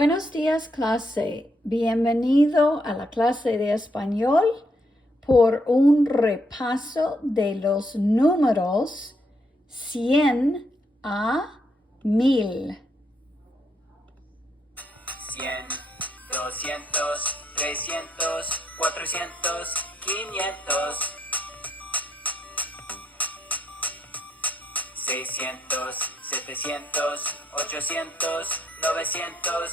Buenos días, clase. Bienvenido a la clase de español por un repaso de los números 100 a 1000. 100, 200, 300, 400, 500, 600, 700, 800, 900,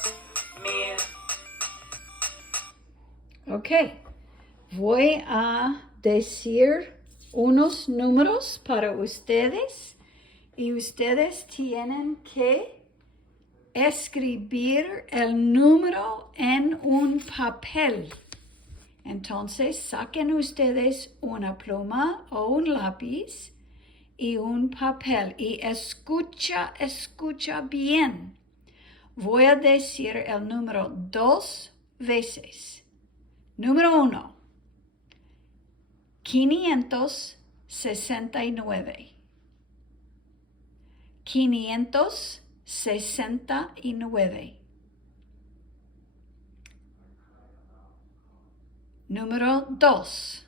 1000. Ok, voy a decir unos números para ustedes y ustedes tienen que escribir el número en un papel. Entonces saquen ustedes una pluma o un lápiz y un papel y escucha bien. Voy a decir el número 2 veces. Número 1, 569. 569. Número 2,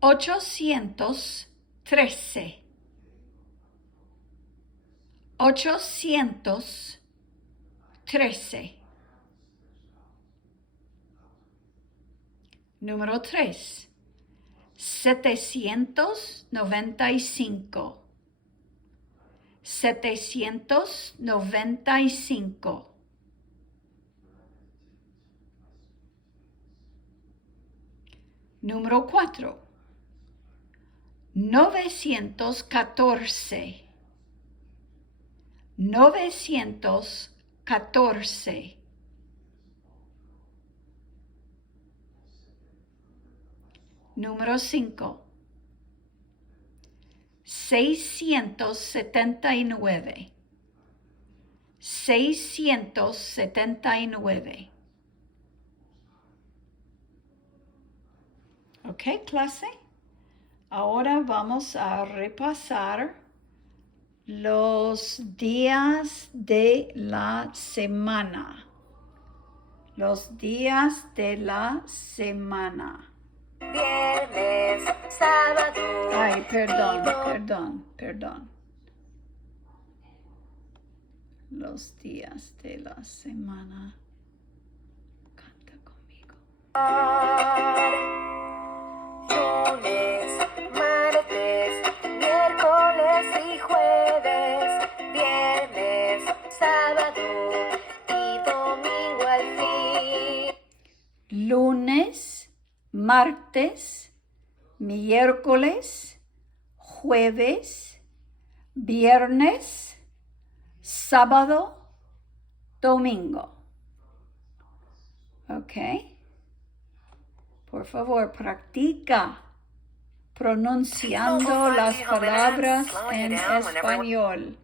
813. 813. Número 3, 795. 795. Número 4, 914. 914. Número 5, 679. 679. Ok, clase. Ahora vamos a repasar los días de la semana. Los días de la semana. Viernes, sábado. Ay, perdón. Los días de la semana. Canta conmigo. Lunes, martes, miércoles y jueves. Viernes, sábado y domingo al fin. Lunes, martes, miércoles, jueves, viernes, sábado, domingo. Ok. Por favor, practica pronunciando las palabras en español.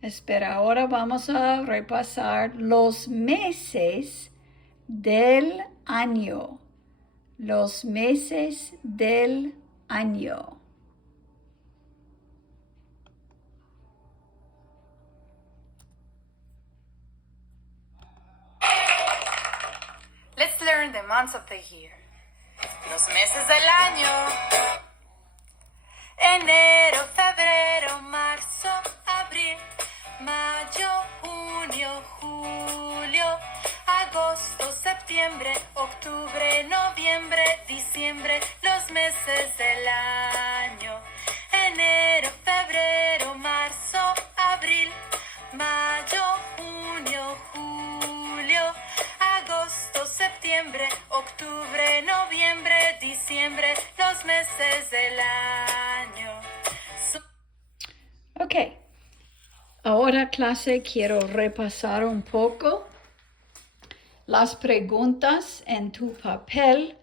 Espera, ahora vamos a repasar los meses del año. Los meses del año. Let's learn the months of the year. Los meses del año. Enero, febrero, marzo, abril, mayo, junio, julio, agosto, septiembre, octubre, noviembre, diciembre, los meses del año. Enero, febrero, marzo, abril, mayo, junio, julio, agosto, septiembre, octubre, noviembre, diciembre, los meses del año. Ok. Ahora, clase, quiero repasar un poco las preguntas en tu papel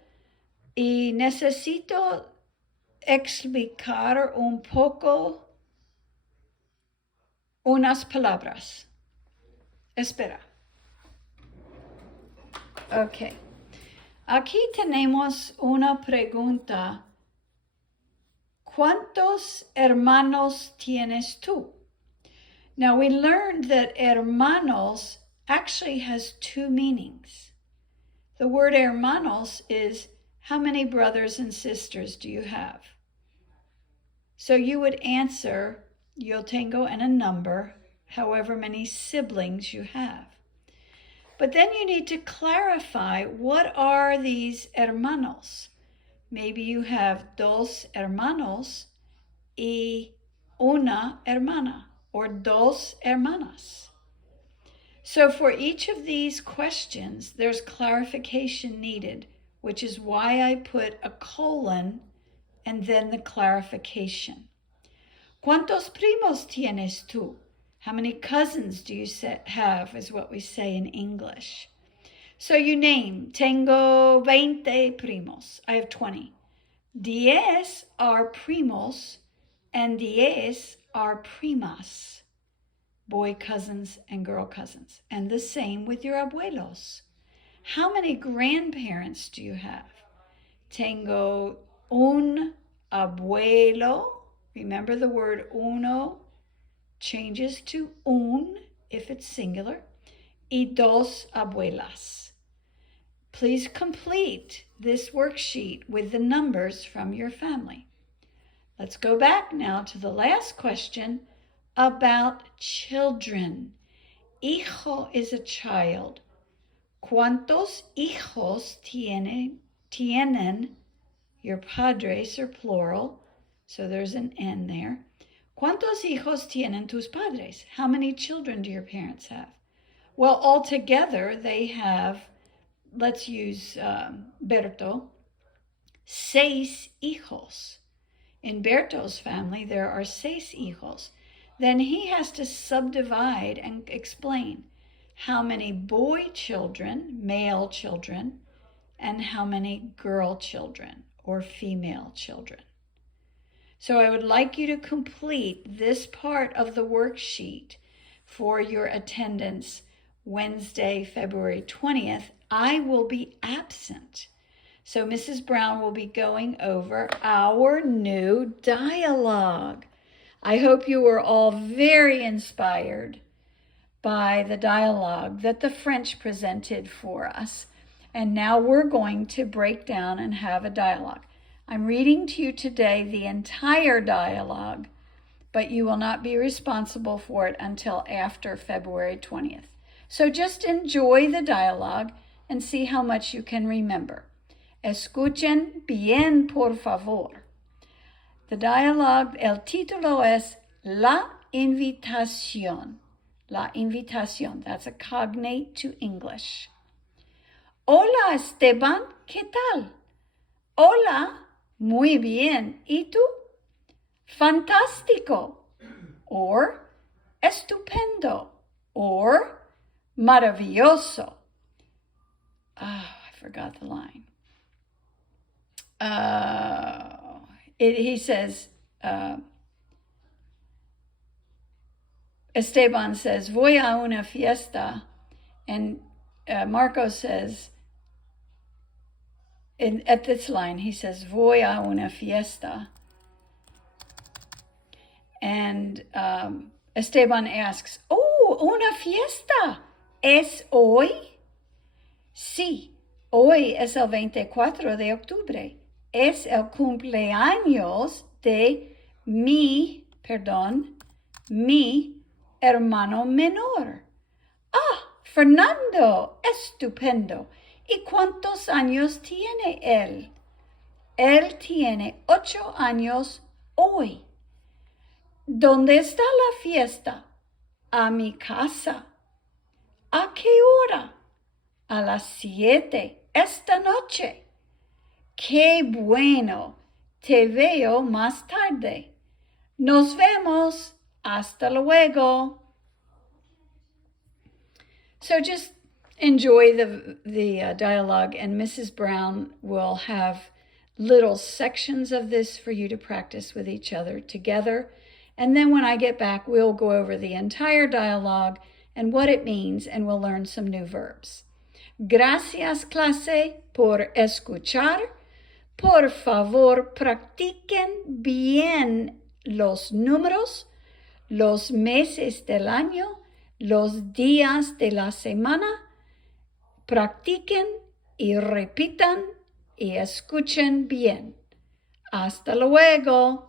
y necesito explicar un poco unas palabras. Espera. Ok. Aquí tenemos una pregunta. ¿Cuántos hermanos tienes tú? Now we learned that hermanos actually has two meanings. The word hermanos is how many brothers and sisters do you have? So you would answer yo tengo and a number, however many siblings you have. But then you need to clarify, what are these hermanos? Maybe you have dos hermanos y una hermana, or dos hermanas. So for each of these questions, there's clarification needed, which is why I put a colon and then the clarification. ¿Cuántos primos tienes tú? How many cousins do you have, is what we say in English. So you name, tengo 20 primos. I have 20. 10 are primos and 10 are primas, boy cousins and girl cousins. And the same with your abuelos. How many grandparents do you have? Tengo un abuelo. Remember the word uno changes to un if it's singular. Y dos abuelas. Please complete this worksheet with the numbers from your family. Let's go back now to the last question about children. Hijo is a child. ¿Cuántos hijos tienen your padres, or plural? So there's an N there. ¿Cuántos hijos tienen tus padres? How many children do your parents have? Well, altogether they have, let's use Berto, 6 hijos. In Berto's family, there are 6 hijos. Then he has to subdivide and explain how many boy children, male children, and how many girl children or female children. So I would like you to complete this part of the worksheet for your attendance Wednesday, February 20th. I will be absent. So Mrs. Brown will be going over our new dialogue. I hope you were all very inspired by the dialogue that the French presented for us. And now we're going to break down and have a dialogue. I'm reading to you today the entire dialogue, but you will not be responsible for it until after February 20th. So just enjoy the dialogue and see how much you can remember. Escuchen bien, por favor. The dialogue, el título es La Invitación. La Invitación, that's a cognate to English. Hola, Esteban, ¿qué tal? Hola, muy bien. ¿Y tú? Fantástico. Or estupendo. Or maravilloso. Oh, I forgot the line. He says, Esteban says, voy a una fiesta. And Marco says, at this line, he says, voy a una fiesta. And Esteban asks, oh, una fiesta. ¿Es hoy? Sí, hoy es el 24 de octubre. Es el cumpleaños de mi hermano menor. Ah, Fernando, estupendo. ¿Y cuántos años tiene él? Él tiene 8 años hoy. ¿Dónde está la fiesta? A mi casa. ¿A qué hora? A las 7 esta noche. ¡Qué bueno! Te veo más tarde. Nos vemos. Hasta luego. So just enjoy the dialogue, and Mrs. Brown will have little sections of this for you to practice with each other together. And then when I get back, we'll go over the entire dialogue and what it means, and we'll learn some new verbs. Gracias, clase, por escuchar. Por favor, practiquen bien los números, los meses del año, los días de la semana. Practiquen y repitan y escuchen bien. Hasta luego.